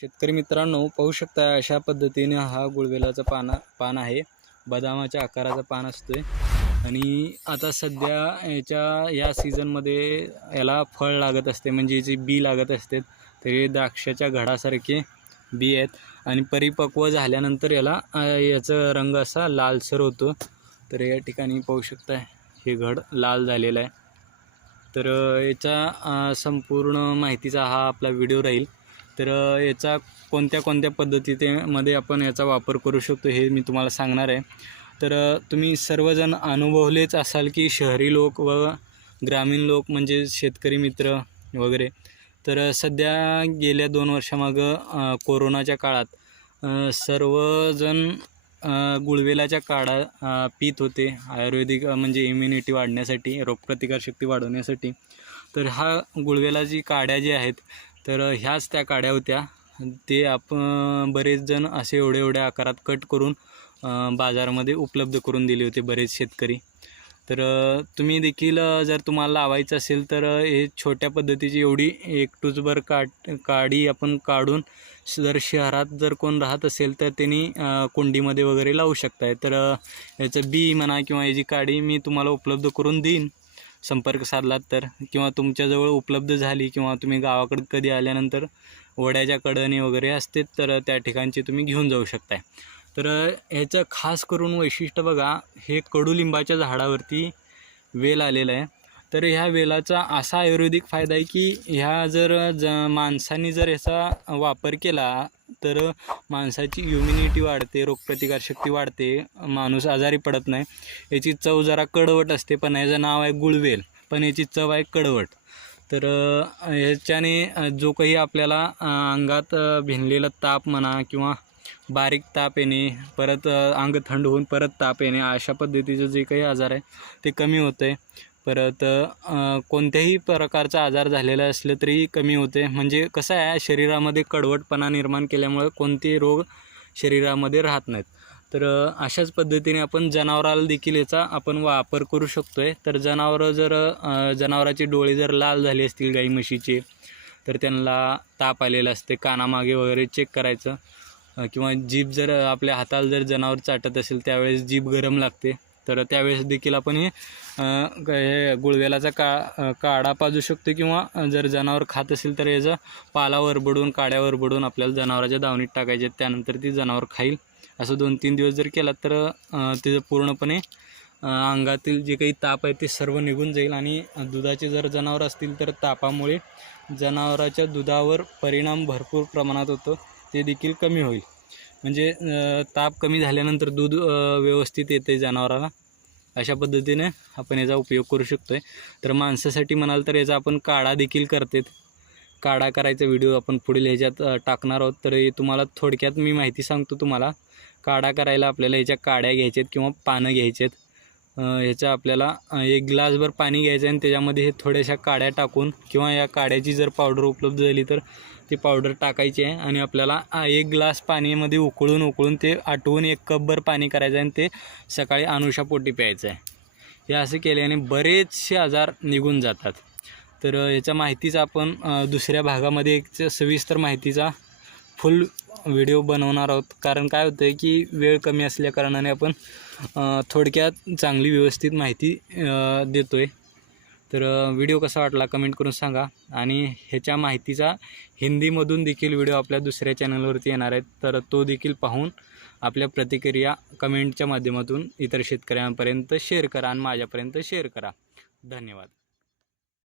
शेतकरी मित्रांनो पाहू शकता अशा पद्धतीने हा गुळवेलाचा पाना पान आहे. बदामाच्या आकाराचा पान असतोय. आणि आता सध्या याच्या या सीझनमध्ये याला फळ लागत असते. म्हणजे याची बी लागत असते तरी द्राक्षाच्या घडासारखे बी आहेत. आणि परिपक्व झाल्यानंतर याला याचं याचा रंग असा लालसर होतो. तर या ठिकाणी पाहू शकता हे घड लाल झालेलं आहे. तर याच्या याचा संपूर्ण माहितीचा हा आपला व्हिडिओ राहील. तर याचा कोणत्या कोणत्या पद्धतीमध्ये आपण याचा वापर करू शकतो हे मी तुम्हाला सांगणार आहे. तर तुम्ही सर्वजण अनुभवलेच असाल की शहरी लोक व ग्रामीण लोक म्हणजे शेतकरी मित्र वगैरे. तर सध्या गेल्या दोन वर्षामागं कोरोनाच्या काळात सर्वजण गुळवेलाच्या काढा पीत होते. आयुर्वेदिक म्हणजे इम्युनिटी वाढण्यासाठी रोगप्रतिकारशक्ती वाढवण्यासाठी. तर हा गुळवेला जी काड्या जे आहेत तर ह्याच त्या काड्या होत्या. ते आपण बरेच जण असे एवढ्या एवढ्या आकारात कट करून बाजारामध्ये उपलब्ध करून दिले होते बरेच शेतकरी. तर तुम्ही देखील जर तुम्हाला लावायचं असेल तर हे छोट्या पद्धतीची एवढी एक टुचभर काट काडी आपण काढून जर शहरात जर कोण राहत असेल तर त्यांनी कुंडीमध्ये वगैरे लावू शकताय. तर याचं बी म्हणा किंवा याची काडी मी तुम्हाला उपलब्ध करून देईन. संपर्क साधलात तर? किंवा तुमच्याजवळ उपलब्ध झाली किंवा तुम्ही गावाकडे कधी आल्यानंतर वड्याच्या कडणी वगैरे असते तर त्या ठिकाणची तुम्ही घेऊन जाऊ शकताय. तर ह्याचं खास करून वैशिष्ट्य बघा हे कडुलिंबाच्या झाडावरती वेल आलेला आहे. तर ह्या वेलाचा असा आयुर्वेदिक फायदा आहे की ह्या जर ज माणसांनी जर याचा वापर केला तर माणसाची इम्युनिटी वाढते रोगप्रतिकारशक्ती वाढते माणूस आजारी पडत नाही. याची चव जरा कडवट असते पण याचं नाव आहे गुळवेल. पण याची चव आहे कडवट. तर ह्याच्याने जो काही आपल्याला अंगात भिनलेला ताप म्हणा किंवा बारीक ताप येणे परत अंग थंड होऊन परत ताप येणे अशा पद्धतीचं जे काही आजार आहे ते कमी होतं आहे परत कोणत्याही प्रकारचा आजार झालेला असलं तरी कमी होते. म्हणजे कसं आहे शरीरामध्ये कडवटपणा निर्माण केल्यामुळे कोणते रोग शरीरामध्ये राहत नाहीत. तर अशाच पद्धतीने आपण जनावराला देखील याचा आपण वापर करू शकतो आहे तर जनावरं जर जनावराचे डोळे जर लाल झाले असतील गाई म्हशीचे तर त्यांना ताप आलेला असते कानामागे वगैरे चेक करायचं. किंवा जीभ जर आपल्या हाताला जर जनावर चाटत असेल त्यावेळेस जीभ गरम लागते. तर त्यावेळेस देखील आपण हे हे गुळवेलाचा का काढा पाजू शकतो किंवा जर जनावर खात असेल तर याचा पाला वरबडून काड्या वरबडून आपल्याला जनावराच्या दावणीत टाकायचे त्यानंतर ती जनावर खाईल. असं दोन तीन दिवस जर केला तर तिचं त्याचं पूर्णपणे अंगातील जे काही ताप आहे ते सर्व निघून जाईल आणि दुधाचे जर जनावर असतील तर तापामुळे जनावराच्या दुधावर परिणाम भरपूर प्रमाणात होतो. ते देखील कमी होईल. म्हणजे ताप कमी झाल्यानंतर दूध व्यवस्थित येते जनावराला. अशा पद्धतीने आपण याचा उपयोग करू शकतो आहे तर माणसासाठी म्हणाल तर याचा आपण काढा देखील करतेत. काढा करायचा व्हिडिओ आपण पुढील ह्याच्यात टाकणार आहोत. तर हे तुम्हाला थोडक्यात मी माहिती सांगतो तुम्हाला. काढा करायला आपल्याला ह्याच्या काड्या घ्यायच्यात किंवा पानं घ्यायचेत. ह्याच्या आपल्याला एक ग्लासभर पाणी घ्यायचं आहे आणि त्याच्यामध्ये हे थोड्याशा काड्या टाकून किंवा या काड्याची जर पावडर उपलब्ध झाली तर ती पावडर टाकायची आहे आणि आपल्याला एक ग्लास पाण्यामध्ये उकळून उकळून ते आटवून एक कपभर पाणी करायचं आहे आणि ते सकाळी अनुषापोटी प्यायचं आहे. हे असं केल्याने बरेचसे आजार निघून जातात. तर याच्या माहितीचा आपण दुसऱ्या भागामध्ये एक सविस्तर माहितीचा फुल व्हिडिओ बनवणार आहोत. कारण काय होतं आहे की वेळ कमी असल्या कारणाने आपण थोडक्यात चांगली व्यवस्थित माहिती देतो आहे तर व्हिडिओ कसा वाटला कमेंट करून सांगा. आणि ह्याच्या माहितीचा हिंदीमधून देखील व्हिडिओ आपल्या दुसऱ्या चॅनलवरती येणार आहेत. तर तो देखील पाहून आपल्या प्रतिक्रिया कमेंटच्या माध्यमातून इतर शेतकऱ्यांपर्यंत शेअर करा आणि माझ्यापर्यंत शेअर करा. धन्यवाद.